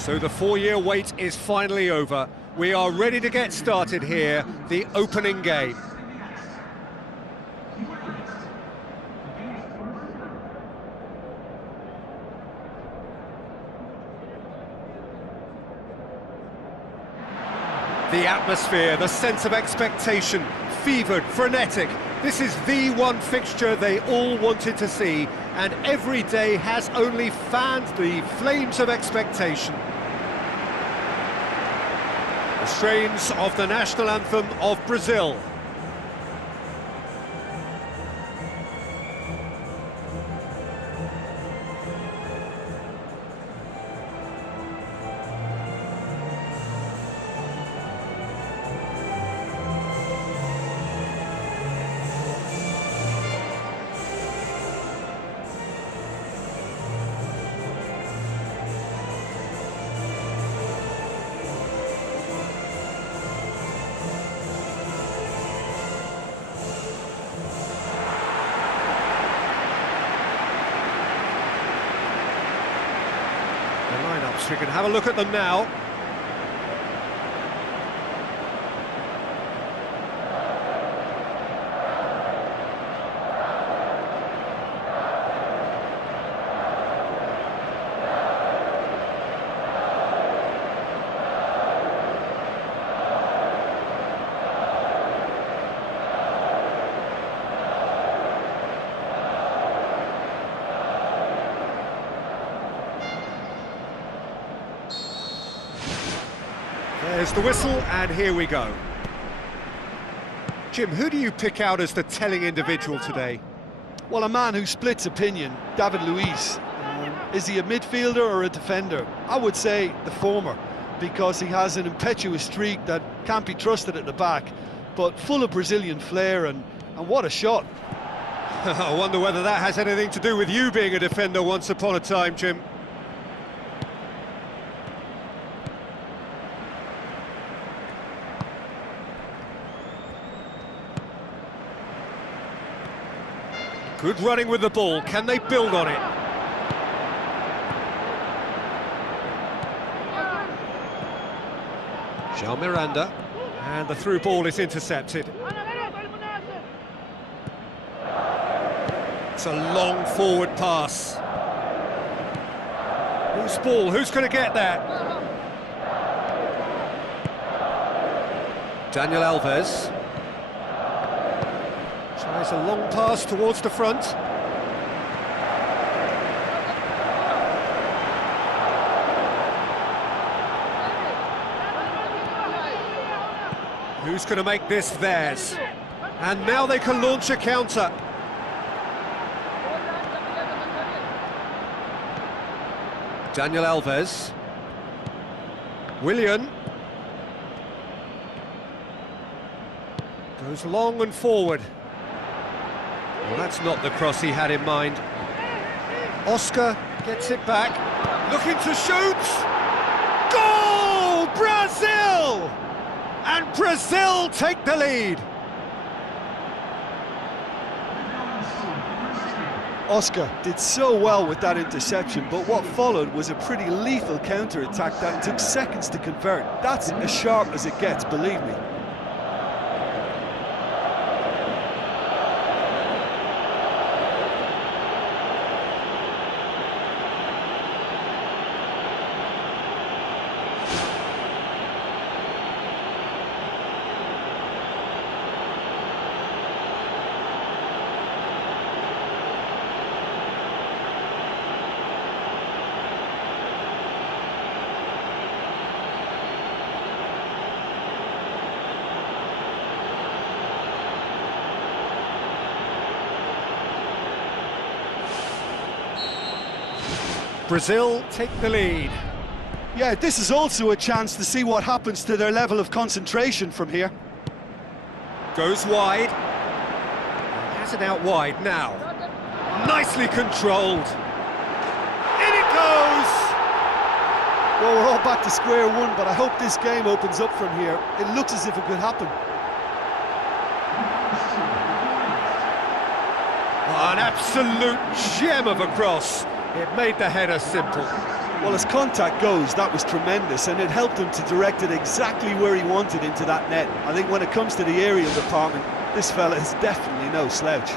So the 4-year wait is finally over. We are ready to get started here, the opening game. The atmosphere, the sense of expectation, fevered, frenetic. This is the one fixture they all wanted to see, and every day has only fanned the flames of expectation. The strains of the national anthem of Brazil. We can have a look at them now. There's the whistle, and here we go. Jim, who do you pick out as the telling individual today? Well, a man who splits opinion, David Luiz. Is he a midfielder or a defender? I would say the former, because he has an impetuous streak that can't be trusted at the back, but full of Brazilian flair, and what a shot. I wonder whether that has anything to do with you being a defender once upon a time, Jim. Good running with the ball. Can they build on it? João Miranda, and the through ball is intercepted. It's a long forward pass. Whose ball? Who's going to get that? Daniel Alves. Tries a long pass towards the front. Who's going to make this theirs? And now they can launch a counter. Daniel Alves. Willian. Goes long and forward. Well, that's not the cross he had in mind. Oscar gets it back, looking to shoot! Goal! Brazil! And Brazil take the lead! Oscar did so well with that interception, but what followed was a pretty lethal counter-attack that took seconds to convert. That's as sharp as it gets, believe me. Brazil take the lead. Yeah, this is also a chance to see what happens to their level of concentration from here. Goes wide. Has it out wide now. Nicely controlled. In it goes! Well, we're all back to square one, but I hope this game opens up from here. It looks as if it could happen. Oh, an absolute gem of a cross. It made the header simple. Well, as contact goes, that was tremendous, and it helped him to direct it exactly where he wanted into that net. I think when it comes to the aerial department, this fella is definitely no slouch.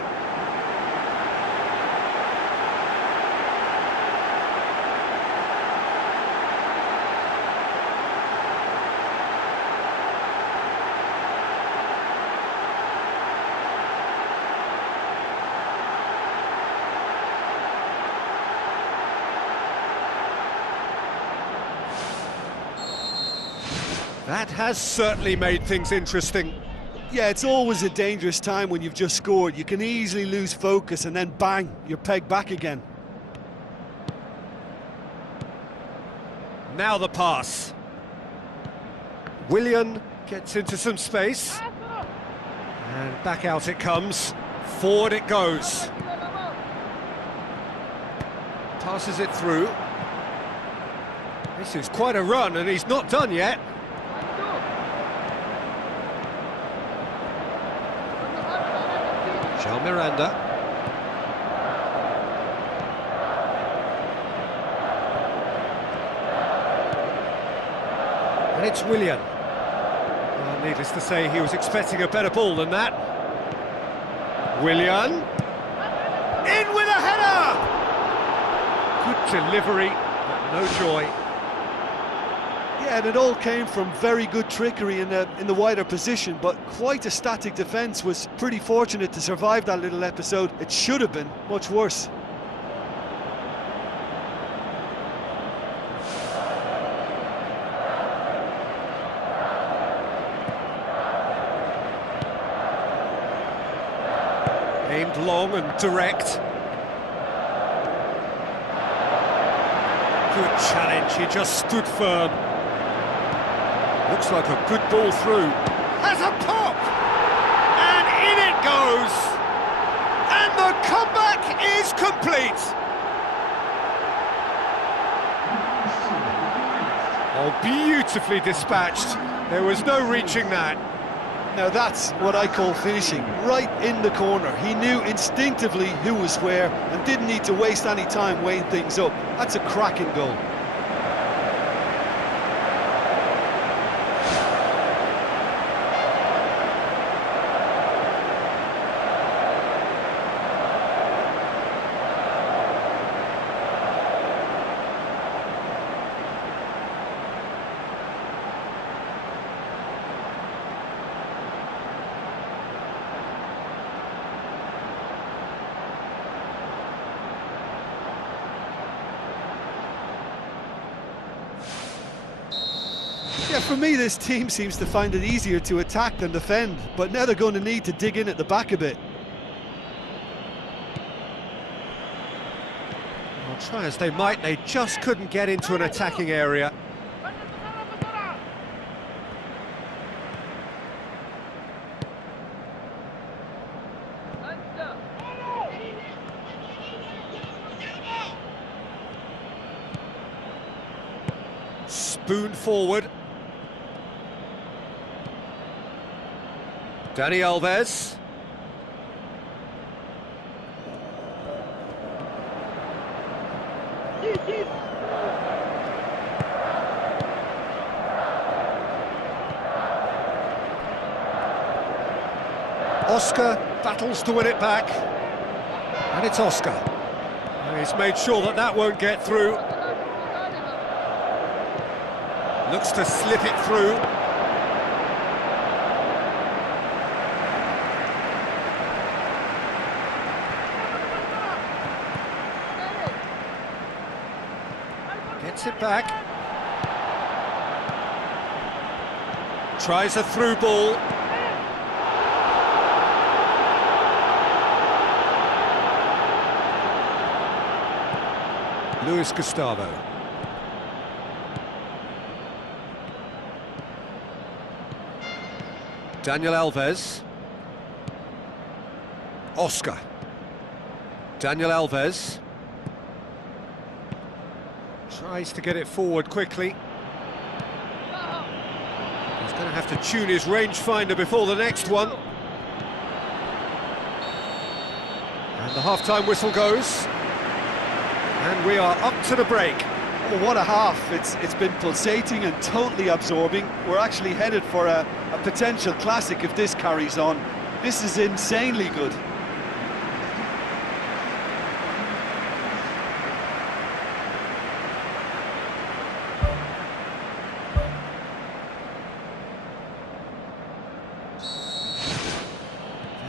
That has certainly made things interesting. Yeah, it's always a dangerous time when you've just scored. You can easily lose focus and then bang, you're pegged back again. Now the pass. Willian gets into some space. And back out it comes. Forward it goes. Passes it through. This is quite a run, and he's not done yet. Jean Miranda. And it's Willian. Well, needless to say, he was expecting a better ball than that. Willian. In with a header! Good delivery, but no joy. Yeah, and it all came from very good trickery in the wider position, but quite a static defence. Was pretty fortunate to survive that little episode. It should have been much worse. Aimed long and direct. Good challenge, he just stood firm. Looks like a good ball through. Has a pop! And in it goes! And the comeback is complete! Oh, beautifully dispatched. There was no reaching that. Now that's what I call finishing, right in the corner. He knew instinctively who was where and didn't need to waste any time weighing things up. That's a cracking goal. Yeah, for me, this team seems to find it easier to attack than defend, but now they're going to need to dig in at the back a bit. Well, try as they might, they just couldn't get into an attacking area. Spoon forward. Dani Alves. Oscar battles to win it back. And it's Oscar. And he's made sure that that won't get through. Looks to slip it through. Gets it back. Tries a through ball. Luis Gustavo. Daniel Alves. Oscar. Daniel Alves. Tries to get it forward quickly. He's going to have to tune his rangefinder before the next one. And the half-time whistle goes. And we are up to the break. Well, what a half. It's been pulsating and totally absorbing. We're actually headed for a potential classic if this carries on. This is insanely good.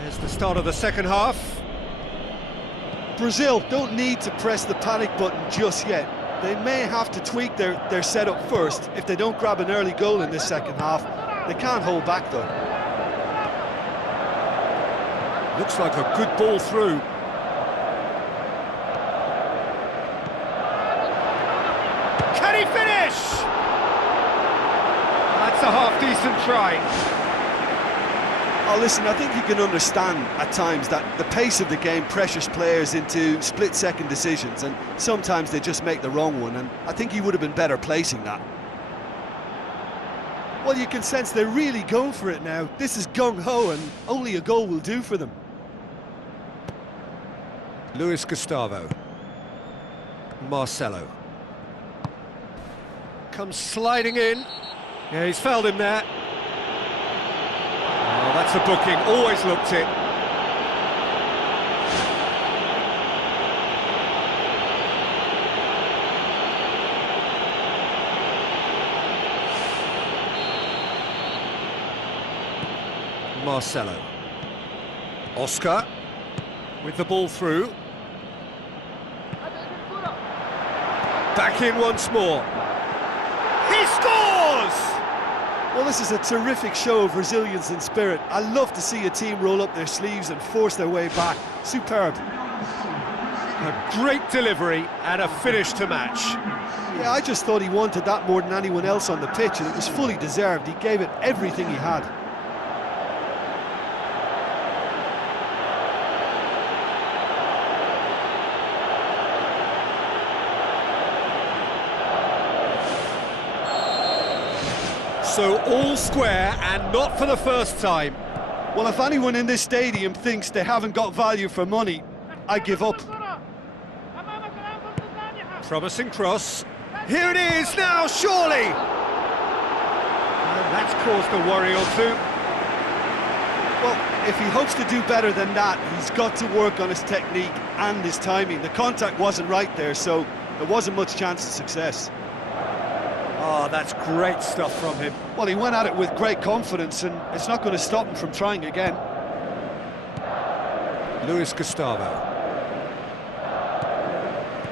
There's the start of the second half. Brazil don't need to press the panic button just yet. They may have to tweak their setup first if they don't grab an early goal in this second half. They can't hold back though. Looks like a good ball through. Can he finish? That's a half-decent try. Oh, listen, I think you can understand at times that the pace of the game pressures players into split-second decisions, and sometimes they just make the wrong one, and I think he would have been better placing that. Well, you can sense they're really going for it now. This is gung-ho, and only a goal will do for them. Luis Gustavo. Marcelo. Comes sliding in. Yeah, he's fouled him there. Oh, that's a booking. Always looked it. Marcelo. Oscar with the ball through. Back in once more. He scores! Well, this is a terrific show of resilience and spirit. I love to see a team roll up their sleeves and force their way back. Superb. A great delivery and a finish to match. Yeah, I just thought he wanted that more than anyone else on the pitch, and it was fully deserved. He gave it everything he had. So all square, and not for the first time. Well, if anyone in this stadium thinks they haven't got value for money, I give up. Promising cross. Here it is now, surely! And that's caused a worry or two. Well, if he hopes to do better than that, he's got to work on his technique and his timing. The contact wasn't right there, so there wasn't much chance of success. Oh, that's great stuff from him. Well, he went at it with great confidence, and it's not going to stop him from trying again. Luis Gustavo.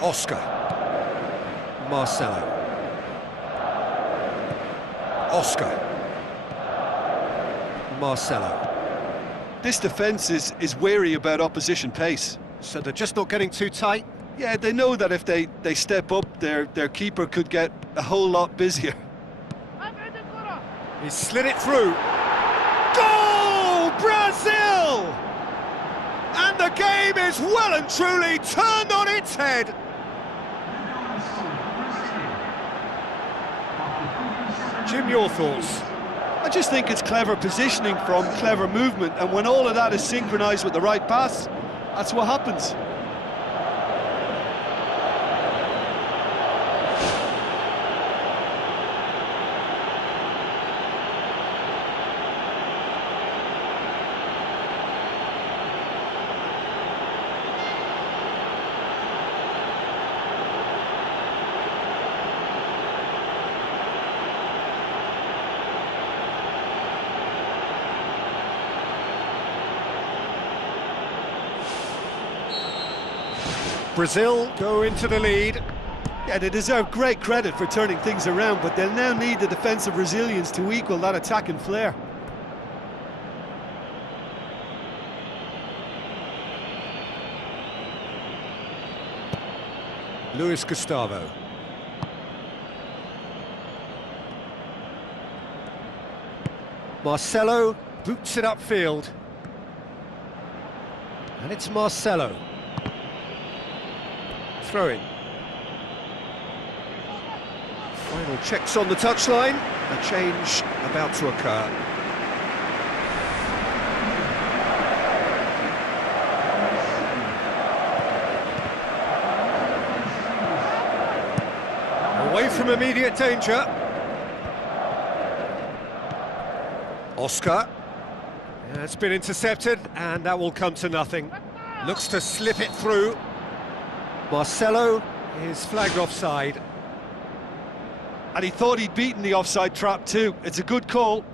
Oscar. Marcelo. Oscar. Marcelo. This defence is wary about opposition pace. So they're just not getting too tight? Yeah, they know that if they step up, their keeper could get a whole lot busier. He slid it through. Goal! Brazil! And the game is well and truly turned on its head. Jim, your thoughts? I just think it's clever positioning from clever movement, and when all of that is synchronised with the right pass, that's what happens. Brazil go into the lead. Yeah, they deserve great credit for turning things around, but they'll now need the defensive resilience to equal that attacking flair. Luis Gustavo. Marcelo boots it upfield. And it's Marcelo. Throw in. Final checks on the touchline. A change about to occur. from immediate danger. Oscar. Yeah, it's been intercepted, and that will come to nothing. Looks to slip it through. Marcelo is flagged offside. And he thought he'd beaten the offside trap too. It's a good call.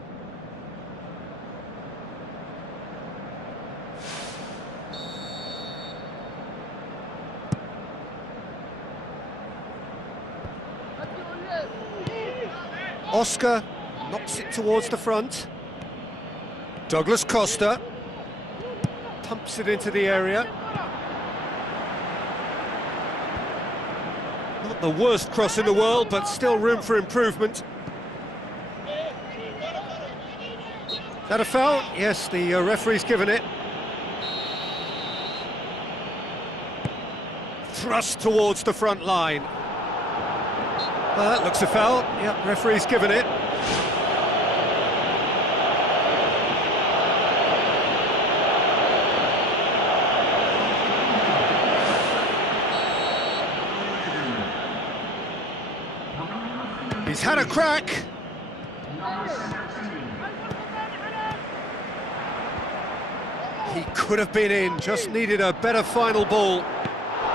Oscar knocks it towards the front. Douglas Costa pumps it into the area. Not the worst cross in the world, but still room for improvement. Is that a foul? Yes, the referee's given it. Thrust towards the front line. That looks a foul. Yep, referee's given it. He's had a crack. He could have been in, just needed a better final ball.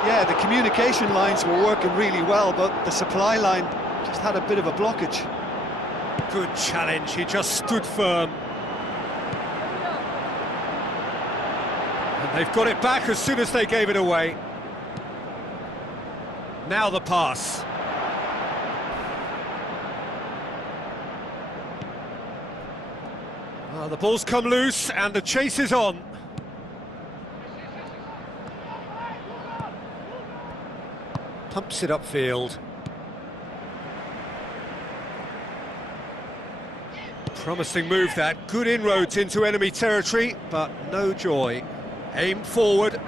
Yeah, the communication lines were working really well, but the supply line just had a bit of a blockage. Good challenge, he just stood firm. And they've got it back as soon as they gave it away. Now the pass. Well, the ball's come loose and the chase is on. Pumps it upfield. Promising move that, good inroads into enemy territory, but no joy. Aim forward.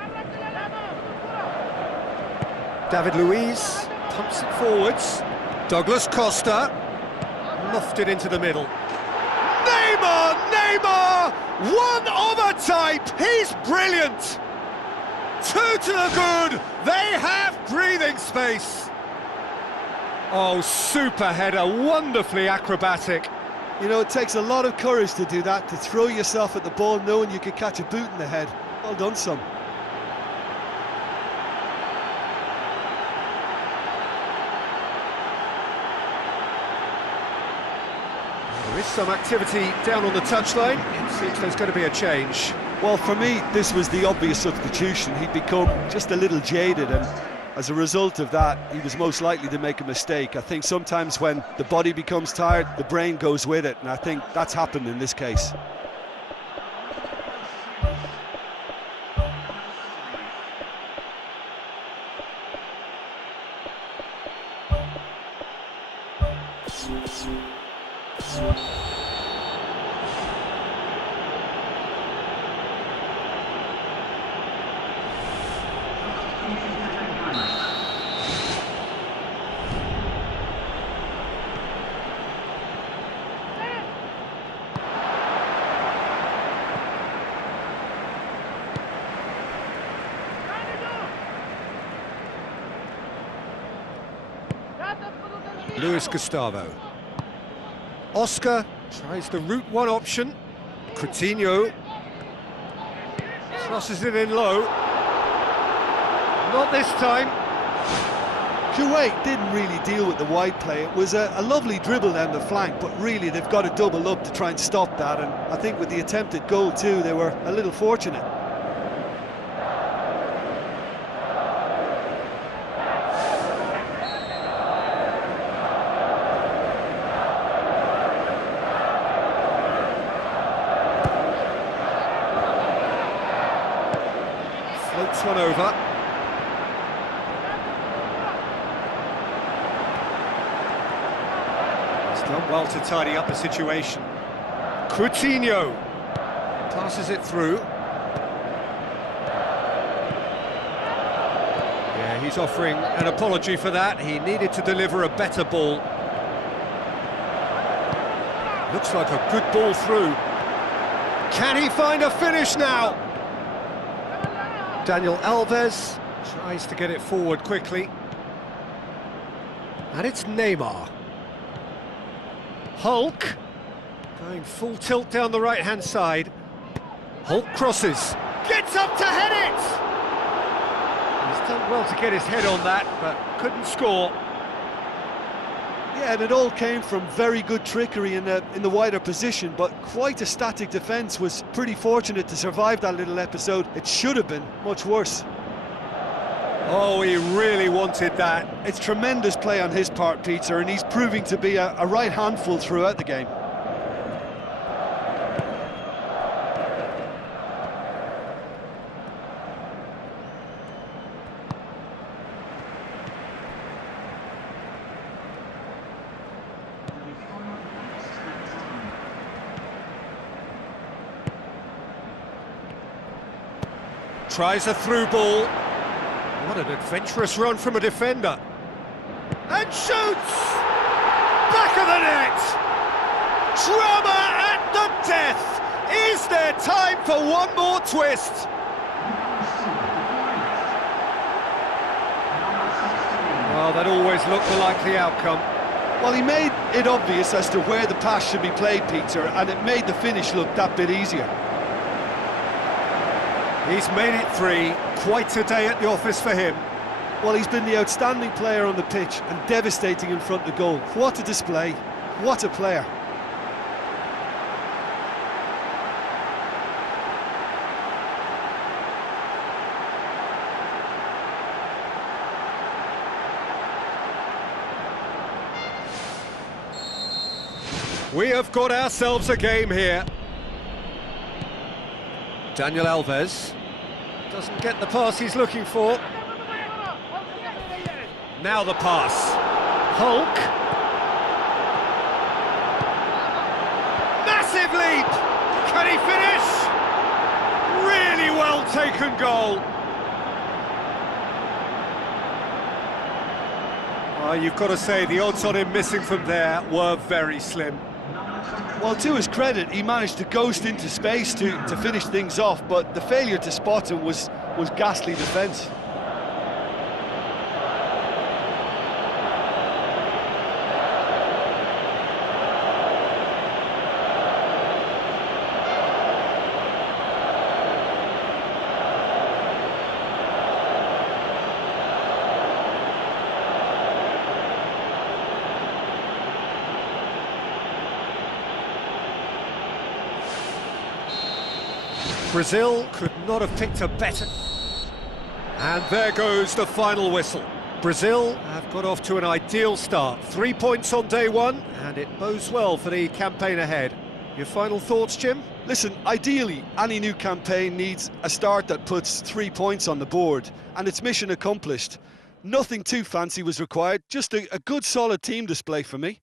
David Luiz pumps it forwards. Douglas Costa lofted into the middle. Neymar! One of a type! He's brilliant! Two to the good! They have breathing space! Oh, super header, wonderfully acrobatic. You know, it takes a lot of courage to do that, to throw yourself at the ball knowing you could catch a boot in the head. Well done, son. There is some activity down on the touchline. It seems there's going to be a change. Well, for me, this was the obvious substitution. He'd become just a little jaded, and as a result of that, he was most likely to make a mistake. I think sometimes when the body becomes tired, the brain goes with it, and I think that's happened in this case. Luis Gustavo. Oscar tries the route one option. Coutinho crosses it in low. Not this time. Kuwait didn't really deal with the wide play. It was a lovely dribble down the flank, but really they've got to double up to try and stop that, and I think with the attempted goal too, they were a little fortunate. Floats one over. He's done well to tidy up the situation. Coutinho passes it through. Yeah, he's offering an apology for that. He needed to deliver a better ball. Looks like a good ball through. Can he find a finish now? Daniel Alves tries to get it forward quickly. And it's Neymar. Hulk. Going full tilt down the right-hand side. Hulk crosses. Gets up to head it! He's done well to get his head on that, but couldn't score. Yeah, and it all came from very good trickery in the wider position, but quite a static defence. Was pretty fortunate to survive that little episode. It should have been much worse. Oh, he really wanted that. It's tremendous play on his part, Peter, and he's proving to be a right handful throughout the game. Tries a through ball. What an adventurous run from a defender. And shoots! Back of the net! Drama at the death! Is there time for one more twist? Well, that always looked the likely outcome. Well, he made it obvious as to where the pass should be played, Peter, and it made the finish look that bit easier. He's made it 3, quite a day at the office for him. Well, he's been the outstanding player on the pitch and devastating in front of goal. What a display, what a player. We have got ourselves a game here. Daniel Alves doesn't get the pass he's looking for. Now the pass. Hulk. Massive leap! Can he finish? Really well taken goal. Well, you've got to say the odds on him missing from there were very slim. Well, to his credit, he managed to ghost into space to finish things off, but the failure to spot him was ghastly defence. Brazil could not have picked a better... And there goes the final whistle. Brazil have got off to an ideal start. 3 points on day one, and it bodes well for the campaign ahead. Your final thoughts, Jim? Listen, ideally, any new campaign needs a start that puts 3 points on the board, and it's mission accomplished. Nothing too fancy was required, just a good solid team display for me.